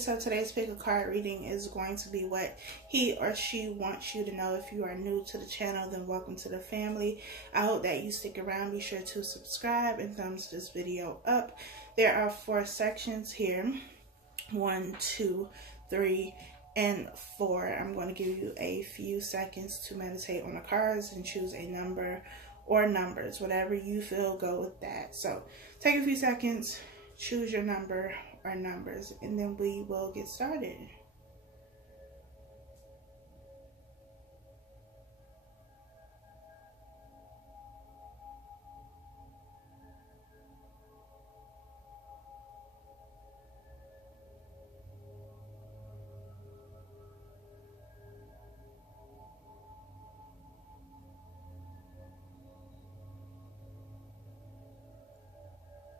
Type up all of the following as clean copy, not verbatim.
so today's pick a card reading is going to be what he or she wants you to know. If you are new to the channel, then welcome to the family. I hope that you stick around. Be sure to subscribe and thumbs this video up. There are 4 sections here. 1, 2, 3, and 4. I'm going to give you a few seconds to meditate on the cards and choose a number or numbers. Whatever you feel, go with that. So take a few seconds, choose your number or numbers, and then we will get started.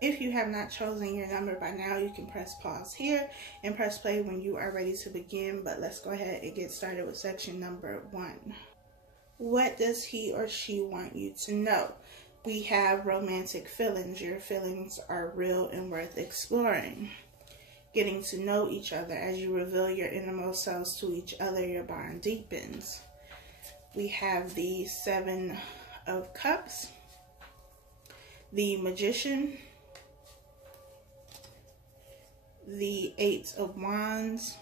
If you have not chosen your number by now, you can press pause here and press play when you are ready to begin. But let's go ahead and get started with section number 1. What does he or she want you to know? We have romantic feelings. Your feelings are real and worth exploring. Getting to know each other. As you reveal your innermost selves to each other, your bond deepens. We have the 7 of Cups, the Magician, the 8 of Wands,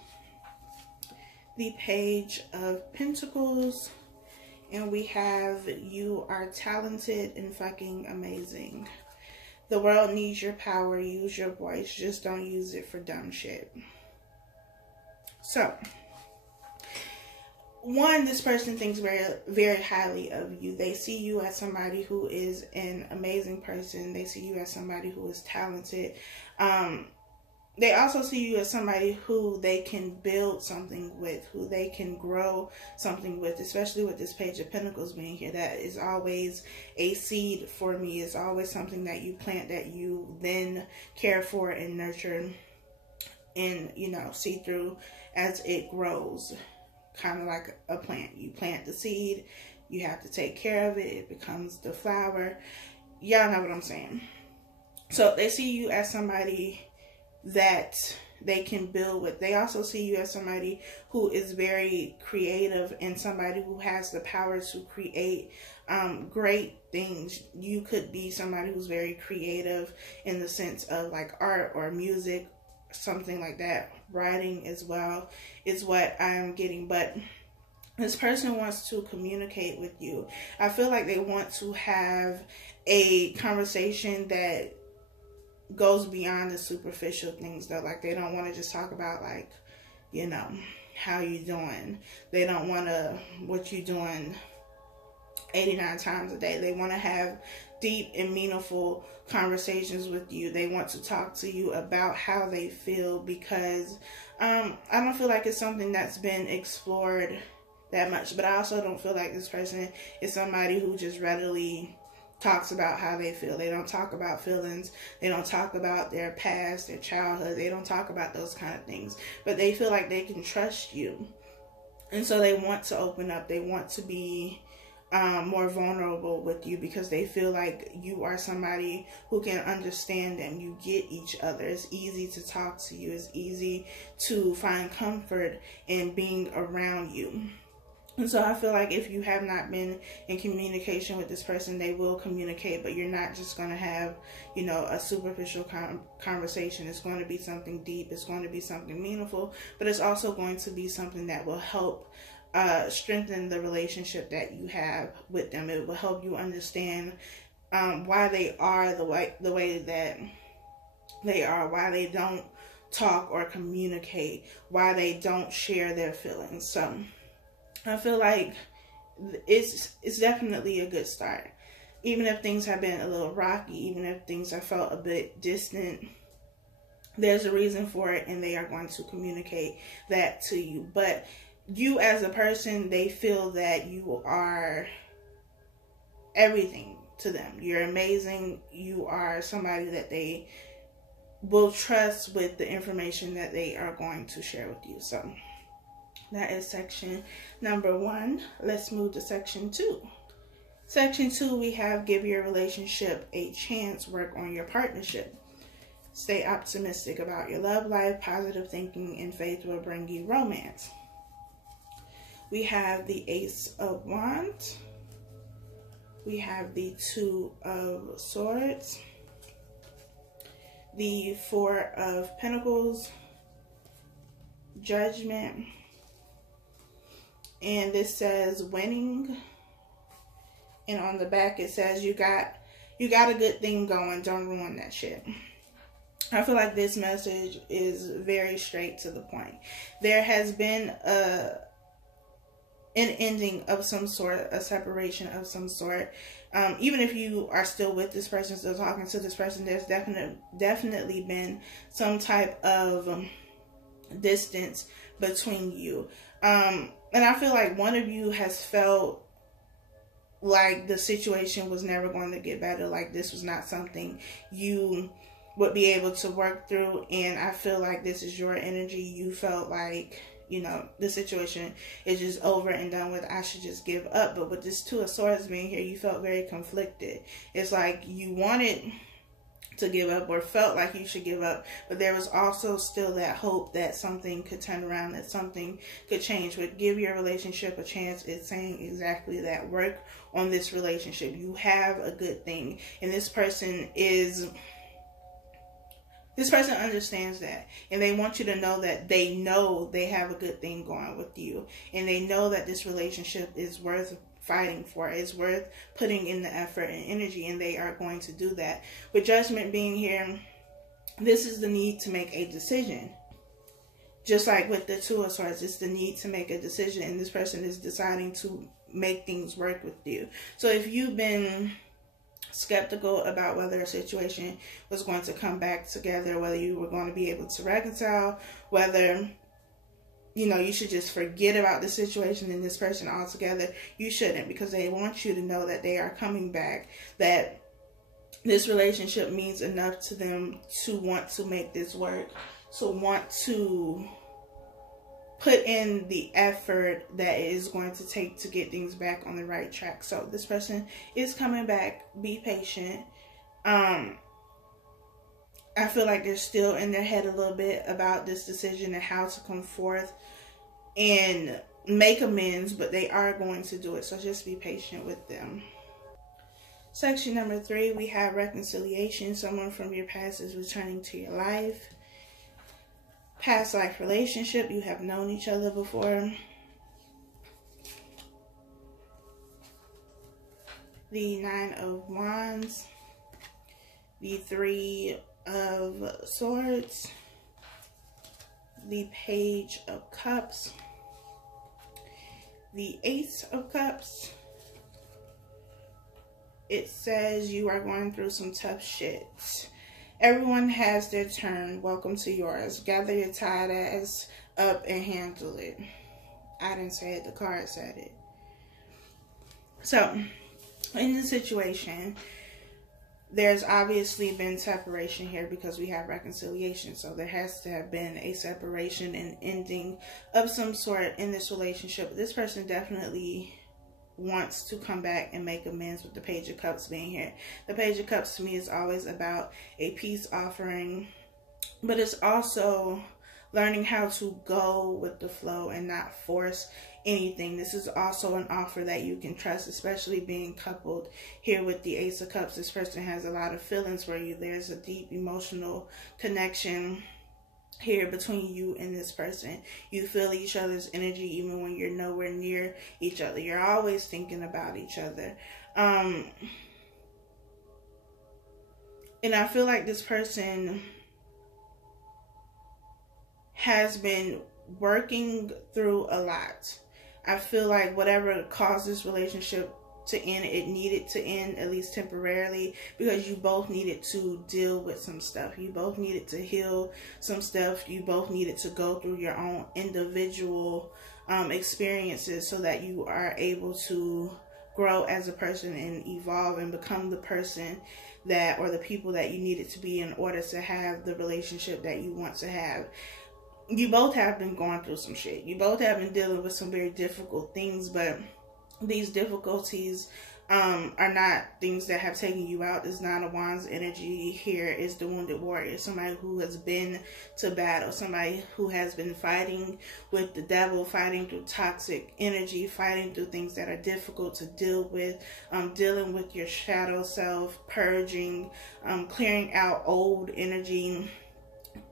the Page of Pentacles, and we have you are talented and fucking amazing. The world needs your power. Use your voice. Just don't use it for dumb shit. So, 1, this person thinks very, very highly of you. They see you as somebody who is an amazing person. They see you as somebody who is talented. They also see you as somebody who they can build something with, who they can grow something with, especially with this Page of Pentacles being here. That is always a seed for me. It's always something that you plant that you then care for and nurture and, you know, see through as it grows. Kind of like a plant. You plant the seed, you have to take care of it, it becomes the flower. Y'all know what I'm saying. So they see you as somebody that they can build with. They also see you as somebody who is very creative and somebody who has the power to create great things. You could be somebody who's very creative in the sense of like art or music, something like that. Writing as well is what I'm getting. But this person wants to communicate with you. I feel like they want to have a conversation that goes beyond the superficial things though. Like they don't want to just talk about like, you know, how you doing. They don't want to what you doing 89 times a day. They want to have deep and meaningful conversations with you. They want to talk to you about how they feel, because I don't feel like it's something that's been explored that much. But I also don't feel like this person is somebody who just readily talks about how they feel. They don't talk about feelings. They don't talk about their past, their childhood. They don't talk about those kind of things. But they feel like they can trust you. And so they want to open up. They want to be more vulnerable with you, because they feel like you are somebody who can understand them. You get each other. It's easy to talk to you. It's easy to find comfort in being around you. And so I feel like if you have not been in communication with this person, they will communicate, but you're not just going to have, you know, a superficial conversation. It's going to be something deep. It's going to be something meaningful, but it's also going to be something that will help strengthen the relationship that you have with them. It will help you understand why they are the way that they are, why they don't talk or communicate, why they don't share their feelings. So I feel like it's definitely a good start. Even if things have been a little rocky, even if things have felt a bit distant, there's a reason for it, and they are going to communicate that to you. But you as a person, they feel that you are everything to them. You're amazing. You are somebody that they will trust with the information that they are going to share with you. So that is section number 1. Let's move to section 2. Section 2, we have give your relationship a chance, work on your partnership. Stay optimistic about your love life. Positive thinking and faith will bring you romance. We have the Ace of Wands. We have the Two of Swords. The Four of Pentacles. Judgment. And this says winning. And on the back it says you got a good thing going. Don't ruin that shit. I feel like this message is very straight to the point. There has been an ending of some sort, a separation of some sort. Even if you are still with this person, still talking to this person, there's definitely been some type of distance between you. And I feel like one of you has felt like the situation was never going to get better, like this was not something you would be able to work through. And I feel like this is your energy. You felt like, you know, the situation is just over and done with. I should just give up. But with this Two of Swords being here, you felt very conflicted. It's like you wanted to give up or felt like you should give up, but there was also still that hope that something could turn around, that something could change. But give your relationship a chance. It's saying exactly that. Work on this relationship. You have a good thing, and this person understands that, and they want you to know that they know they have a good thing going with you, and they know that this relationship is worth fighting for. It's worth putting in the effort and energy, and they are going to do that. With Judgment being here, this is the need to make a decision. Just like with the Two of Swords, it's the need to make a decision, and this person is deciding to make things work with you. So if you've been skeptical about whether a situation was going to come back together, whether you were going to be able to reconcile, whether, you know, you should just forget about the situation and this person altogether, you shouldn't, because they want you to know that they are coming back, that this relationship means enough to them to want to make this work, to want to put in the effort that it is going to take to get things back on the right track. So this person is coming back. Be patient. I feel like they're still in their head a little bit about this decision and how to come forth and make amends, but they are going to do it. So just be patient with them. Section number 3, we have reconciliation. Someone from your past is returning to your life. Past life relationship, you have known each other before. The Nine of Wands. The Three of Swords. The Page of Cups. The Ace of Cups. It says you are going through some tough shit. Everyone has their turn. Welcome to yours. Gather your tired ass up and handle it. I didn't say it. The card said it. So, in this situation, there's obviously been separation here because we have reconciliation. So there has to have been a separation and ending of some sort in this relationship. This person definitely wants to come back and make amends, with the Page of Cups being here. The Page of Cups to me is always about a peace offering, but it's also learning how to go with the flow and not force anything. This is also an offer that you can trust, especially being coupled here with the Ace of Cups. This person has a lot of feelings for you. There's a deep emotional connection here between you and this person. You feel each other's energy even when you're nowhere near each other. You're always thinking about each other. And I feel like this person has been working through a lot. I feel like whatever caused this relationship to end, it needed to end, at least temporarily, because you both needed to deal with some stuff. You both needed to heal some stuff. You both needed to go through your own individual experiences so that you are able to grow as a person and evolve and become the person that, or the people that you needed to be in order to have the relationship that you want to have. You both have been going through some shit. You both have been dealing with some very difficult things, but these difficulties are not things that have taken you out. This Nine of Wands energy here is the wounded warrior, somebody who has been to battle, somebody who has been fighting with the devil, fighting through toxic energy, fighting through things that are difficult to deal with, dealing with your shadow self, purging, clearing out old energy,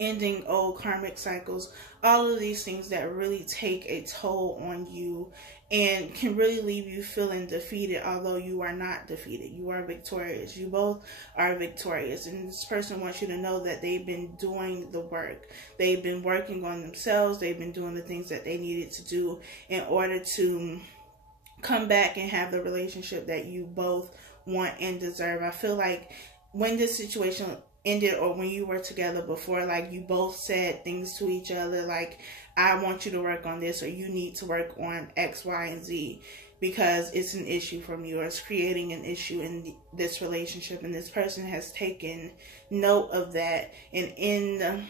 ending old karmic cycles, all of these things that really take a toll on you and can really leave you feeling defeated, although you are not defeated. You are victorious. You both are victorious. And this person wants you to know that they've been doing the work. They've been working on themselves. They've been doing the things that they needed to do in order to come back and have the relationship that you both want and deserve. I feel like when this situation ended, or when you were together before, like you both said things to each other like, I want you to work on this, or you need to work on X, Y, and Z, because it's an issue from you, or it's creating an issue in this relationship. And this person has taken note of that. And in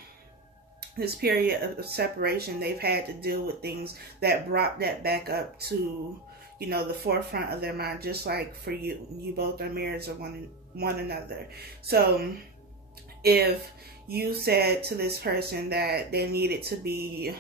this period of separation, they've had to deal with things that brought that back up to, you know, the forefront of their mind. Just like for you, you both are mirrors of one another. So if you said to this person that they needed to be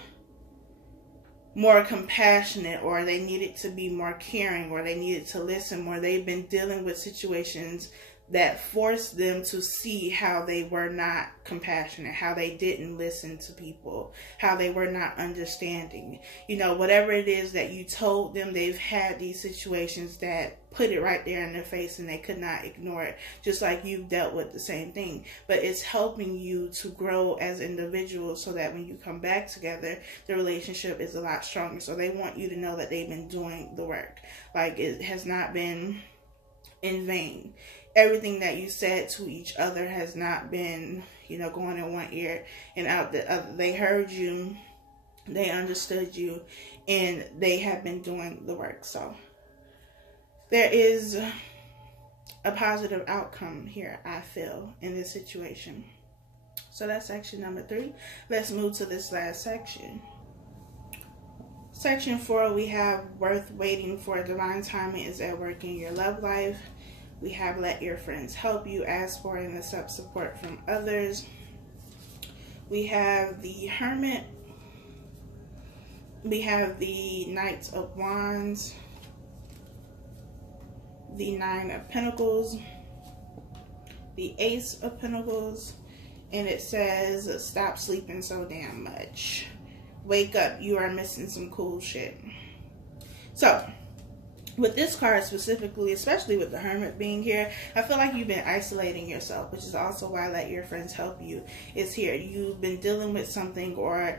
more compassionate, or they needed to be more caring, or they needed to listen more, they've been dealing with situations that forced them to see how they were not compassionate, how they didn't listen to people, how they were not understanding. You know, whatever it is that you told them, they've had these situations that put it right there in their face and they could not ignore it, just like you've dealt with the same thing. But it's helping you to grow as individuals so that when you come back together, the relationship is a lot stronger. So they want you to know that they've been doing the work. Like, it has not been in vain. Everything that you said to each other has not been, you know, going in one ear and out the other. They heard you, they understood you, and they have been doing the work. So there is a positive outcome here, I feel, in this situation. So that's section number 3. Let's move to this last section. Section 4, we have worth waiting for. Divine timing is at work in your love life. We have let your friends help you, ask for and accept support from others. We have the Hermit. We have the Knight of Wands. The Nine of Pentacles. The Ace of Pentacles. And it says, stop sleeping so damn much. Wake up, you are missing some cool shit. So, with this card specifically, especially with the Hermit being here, I feel like you've been isolating yourself, which is also why let your friends help you is here. You've been dealing with something, or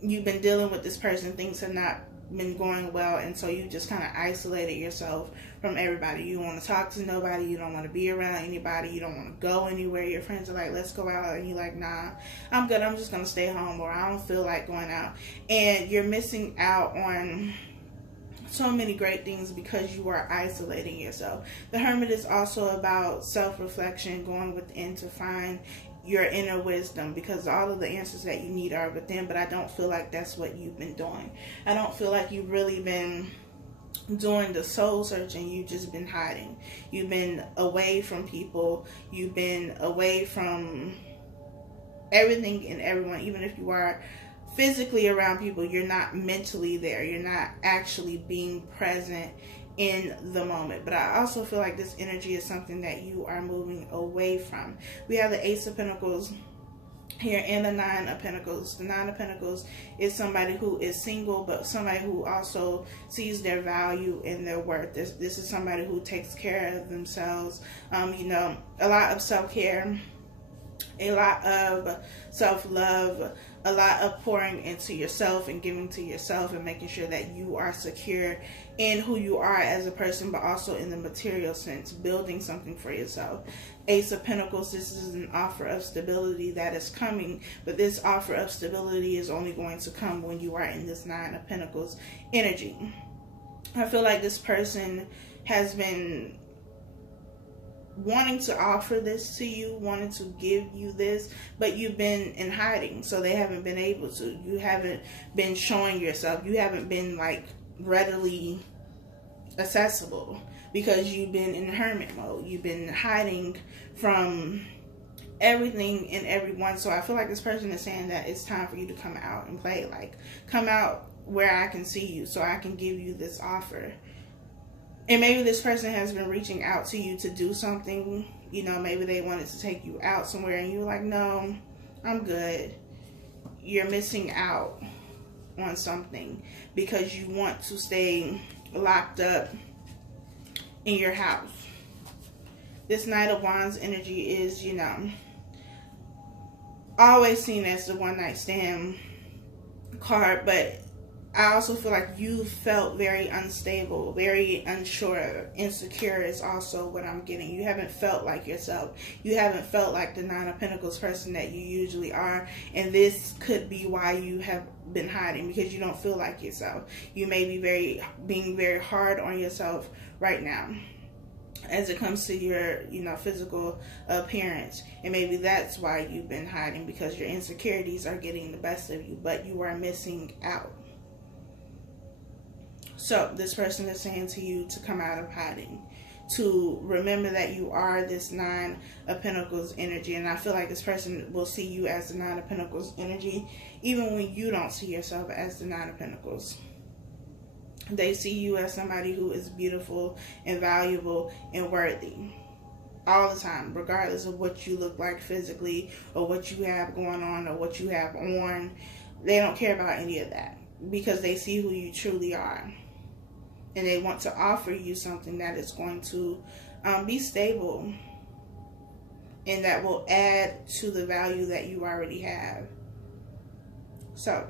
you've been dealing with this person. Things have not been going well, and so you just kind of isolated yourself from everybody. You don't want to talk to nobody. You don't want to be around anybody. You don't want to go anywhere. Your friends are like, let's go out, and you're like, nah, I'm good. I'm just going to stay home, or I don't feel like going out. And you're missing out on so many great things because you are isolating yourself. The Hermit is also about self-reflection, going within to find your inner wisdom, because all of the answers that you need are within. But I don't feel like that's what you've been doing. I don't feel like you've really been doing the soul searching. You've just been hiding. You've been away from people. You've been away from everything and everyone. Even if you are physically around people, you're not mentally there. You're not actually being present in the moment. But I also feel like this energy is something that you are moving away from. We have the Ace of Pentacles here and the Nine of Pentacles. The Nine of Pentacles is somebody who is single, but somebody who also sees their value and their worth. This is somebody who takes care of themselves. You know, a lot of self-care, a lot of self-love, a lot of pouring into yourself and giving to yourself and making sure that you are secure in who you are as a person, but also in the material sense, building something for yourself. Ace of Pentacles, this is an offer of stability that is coming, but this offer of stability is only going to come when you are in this Nine of Pentacles energy. I feel like this person has been wanting to offer this to you, wanting to give you this, but you've been in hiding, so they haven't been able to. You haven't been showing yourself. You haven't been like readily accessible because you've been in hermit mode. You've been hiding from everything and everyone. So I feel like this person is saying that it's time for you to come out and play. Like, come out where I can see you so I can give you this offer. And maybe this person has been reaching out to you to do something. You know, maybe they wanted to take you out somewhere and you're like, no, I'm good. You're missing out on something because you want to stay locked up in your house. This Knight of Wands energy is, you know, always seen as the one night stand card, but I also feel like you felt very unstable, very unsure. Insecure is also what I'm getting. You haven't felt like yourself. You haven't felt like the Nine of Pentacles person that you usually are. And this could be why you have been hiding, because you don't feel like yourself. You may be being very hard on yourself right now as it comes to your, you know, physical appearance. And maybe that's why you've been hiding, because your insecurities are getting the best of you, but you are missing out. So this person is saying to you to come out of hiding, to remember that you are this Nine of Pentacles energy. And I feel like this person will see you as the Nine of Pentacles energy, even when you don't see yourself as the Nine of Pentacles. They see you as somebody who is beautiful and valuable and worthy all the time, regardless of what you look like physically or what you have going on or what you have on. They don't care about any of that, because they see who you truly are. And they want to offer you something that is going to be stable and that will add to the value that you already have. So,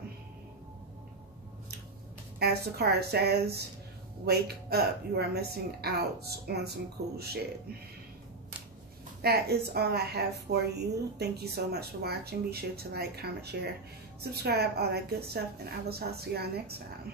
as the card says, wake up. You are missing out on some cool shit. That is all I have for you. Thank you so much for watching. Be sure to like, comment, share, subscribe, all that good stuff. And I will talk to y'all next time.